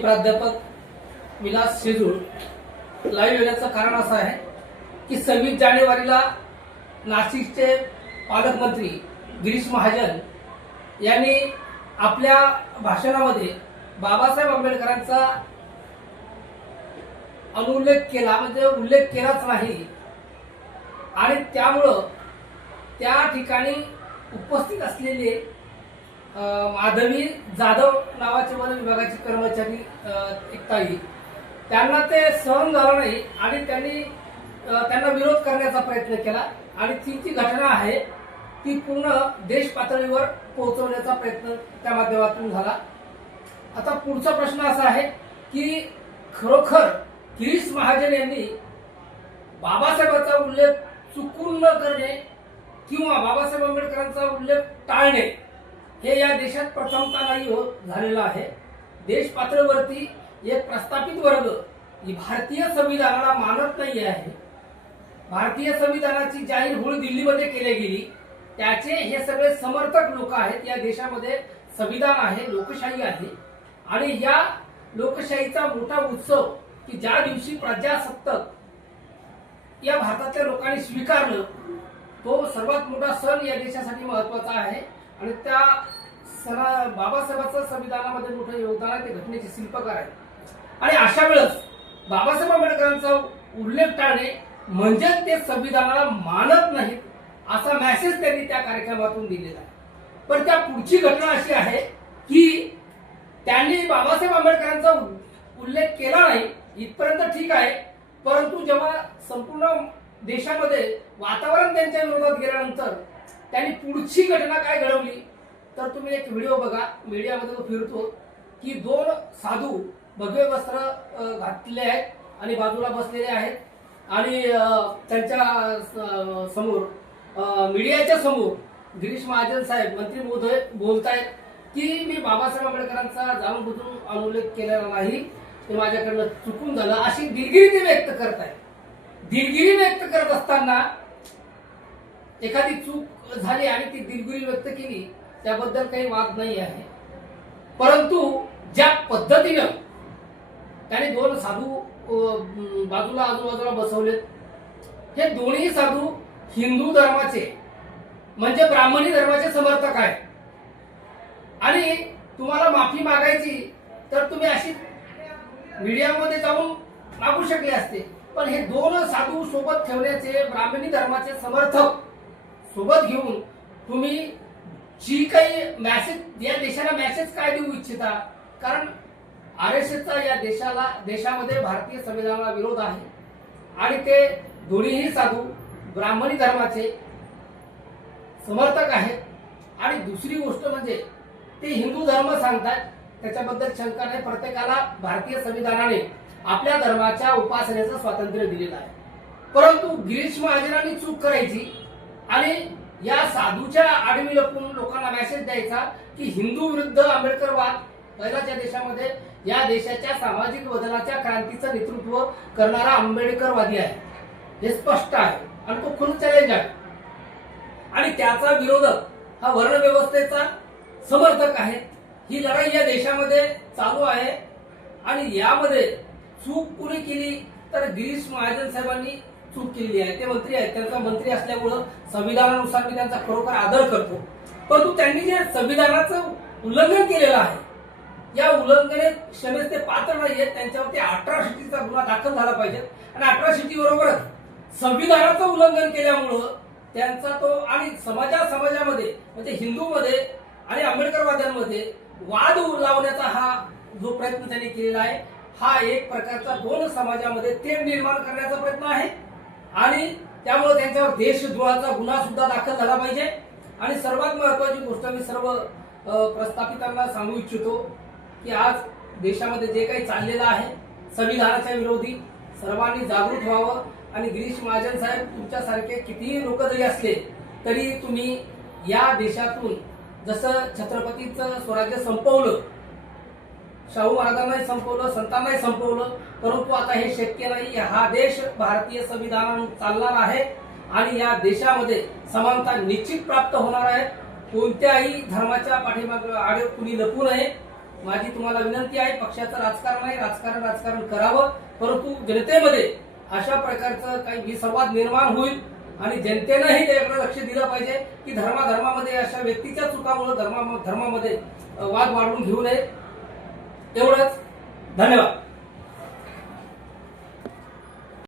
प्राध्यापक विलास शेजूळ लाईव्ह येण्याचं कारण असं आहे की 26 जानेवारीला नाशिकचे पालकमंत्री गिरीश महाजन यांनी आपल्या भाषणामध्ये बाबासाहेब आंबेडकरांचा अनुल्लेख केला, म्हणजे उल्लेख केलाच नाही आणि त्यामुळं त्या ठिकाणी उपस्थित असलेले माधवी जाधव नावाचे वन विभागाचे कर्मचारी एक ताई, त्यांना ते सहन झालं नाही आणि त्यांना विरोध करण्याचा प्रयत्न केला आणि ती घटना आहे ती पूर्ण देश पातळीवर पोहोचवण्याचा प्रयत्न त्या माध्यमातून झाला। आता पुढचा प्रश्न असा आहे की खरोखर गिरीश महाजन यांनी बाबासाहेबांचा उल्लेख चुकून न करणे किंवा बाबासाहेब आंबेडकरांचा उल्लेख टाळणे हे या देशात प्रथमता नाही झालेला आहे। देश पातळीवरती एक प्रस्थापित वर्ग भारतीय संविधानाला मानत नाही आहे। भारतीय संविधानाची जाहीर होळी दिल्लीमध्ये केली गेली, त्याचे हे सगळे समर्थक लोक आहेत। या देशामध्ये संविधान आहे, लोकशाही आहे आणि या लोकशाहीचा मोठा उत्सव की ज्या दिवशी प्रजासत्ताक या भारतातल्या लोकांनी स्वीकारलं, तो सर्वात मोठा सण या देशासाठी महत्वाचा आहे आणि त्या बाबासाहेबांचं संविधानामध्ये मोठं योगदान आहे, ते घटनेचे शिल्पकार आहेत आणि अशा वेळेस बाबासाहेब आंबेडकरांचा उल्लेख टाळणे म्हणजे ते संविधानाला मानत नाहीत असा मेसेज त्यांनी त्या कार्यक्रमातून दिलेला आहे। पण त्या पुढची घटना अशी आहे की त्यांनी बाबासाहेब आंबेडकरांचा उल्लेख केला नाही इथपर्यंत ठीक आहे, परंतु जेव्हा संपूर्ण देशामध्ये वातावरण त्यांच्या विरोधात गेल्यानंतर त्यांनी पुढची घटना काय घडवली तर तुम्ही एक व्हिडिओ बघा, मीडियामध्ये तो फिरतो की दोन साधू भगवे वस्त्र घातलेले आहेत आणि बाजूला बसलेले आहेत आणि त्यांच्या समोर मीडियाच्या समोर गिरीश महाजन साहेब मंत्री महोदय बोलतायत की मी बाबासाहेब आंबेडकरांचा जाणून बुजून अनुल्लेख केलेला नाही, ते माझ्याकडनं चुकून झालं अशी दिलगिरी ते व्यक्त करतायत। दिलगिरी व्यक्त करत असताना एखादी चूक झाली आणि ती दिलगिरी व्यक्त केली त्याबद्दल काही वाद नाही आहे, परंतु ज्या पद्धतीनं त्याने दोन साधू बाजूला आजूबाजूला बसवलेत, हे दोन्ही साधू हिंदू धर्माचे म्हणजे ब्राह्मणी धर्माचे समर्थक आहेत आणि तुम्हाला माफी मागायची तर तुम्ही अशी मीडियामध्ये जाऊन मागू शकले असते, पण हे दोन साधू सोबत ठेवण्याचे ब्राह्मणी धर्माचे समर्थक सोबत घेऊन तुम्ही जी काही मेसेज या देशाला मेसेज काय देऊ इच्छिता, कारण आरएसएसचा या देशामध्ये भारतीय संविधानाला विरोध आहे आणि ते दोन्हीही साधू ब्राह्मणी धर्माचे समर्थक आहेत आणि दुसरी गोष्ट म्हणजे ते हिंदू धर्म सांगतात, त्याच्याबद्दल शंका नाही। प्रत्येकाला भारतीय संविधानाने आपल्या धर्माच्या उपासनेचं स्वातंत्र्य दिलेलं आहे, परंतु गिरीश महाजनांनी चूक करायची आणि या साधूच्या आडवी लपून लोकांना मेसेज द्यायचा की हिंदू विरुद्ध आंबेडकरवाद पहिल्याच्या देशामध्ये या देशाच्या सामाजिक बदलाच्या क्रांतीचं नेतृत्व करणारा आंबेडकरवादी आहे, हे स्पष्ट आहे आणि तो खुलं चॅलेंज आहे आणि त्याचा विरोधक हा वर्ण व्यवस्थेचा समर्थक आहे। ही लढाई या देशामध्ये चालू आहे आणि यामध्ये चूक कुणी केली तर गिरीश महाजन साहेबांनी चूक केली आहे। ते मंत्री आहेत, त्यांचा मंत्री असल्यामुळं संविधानानुसार मी त्यांचा खरोखर आदर करतो, परंतु त्यांनी जे संविधानाचं उल्लंघन केलेलं आहे या उल्लंघने क्षमेस ते पात्र नाहीयेत, त्यांच्यावरती अट्रॉसिटीचा गुन्हा दाखल झाला पाहिजे आणि अट्रॉसिटी बरोबरच संविधानाचं उल्लंघन केल्यामुळं त्यांचा तो आणि समाजामध्ये म्हणजे हिंदूमध्ये आणि आंबेडकरवाद्यांमध्ये वाद लावण्याचा हा जो प्रयत्न त्यांनी केलेला आहे हा एक प्रकारचा दोन समाजामध्ये तेढ निर्माण करण्याचा प्रयत्न आहे आणि त्यामुळे त्यांच्यावर देशद्रोहाचा गुन्हा सुद्धा दाखल झाला पाहिजे। आणि सर्वात महत्वाची गोष्ट मी सर्व प्रस्थापितांना सांगू इच्छितो की आज देशामध्ये जे काही चाललेलं आहे संविधानाच्या विरोधी, सर्वांनी जागृत व्हावं आणि गिरीश महाजन साहेब तुमच्यासारखे कितीही लोक जरी असले तरी तुम्ही या देशातून जसं छत्रपतीचं स्वराज्य संपवलं, शाहू महाराजांनाही संपवलं, संतांनाही संपवलं, परंतु आता हे शक्य नाही। हा देश भारतीय संविधानाने चालणार आहे आणि या देशामध्ये समानता निश्चित प्राप्त होणार आहे। कोणत्याही धर्माच्या पाठीमागे आडे कुणी लपू नये। माझी तुम्हाला विनंती आहे, पक्षाचं राजकारण आहे, राजकारण करावं, परंतु जनतेमध्ये अशा प्रकारचं काही विसंवाद निर्माण होईल आणि जनतेनंही त्याकडे लक्ष दिलं पाहिजे की धर्मामध्ये अशा व्यक्तीच्या चुकामुळे धर्मामध्ये वाद वाढवून घेऊ नये. एवढंच. धन्यवाद.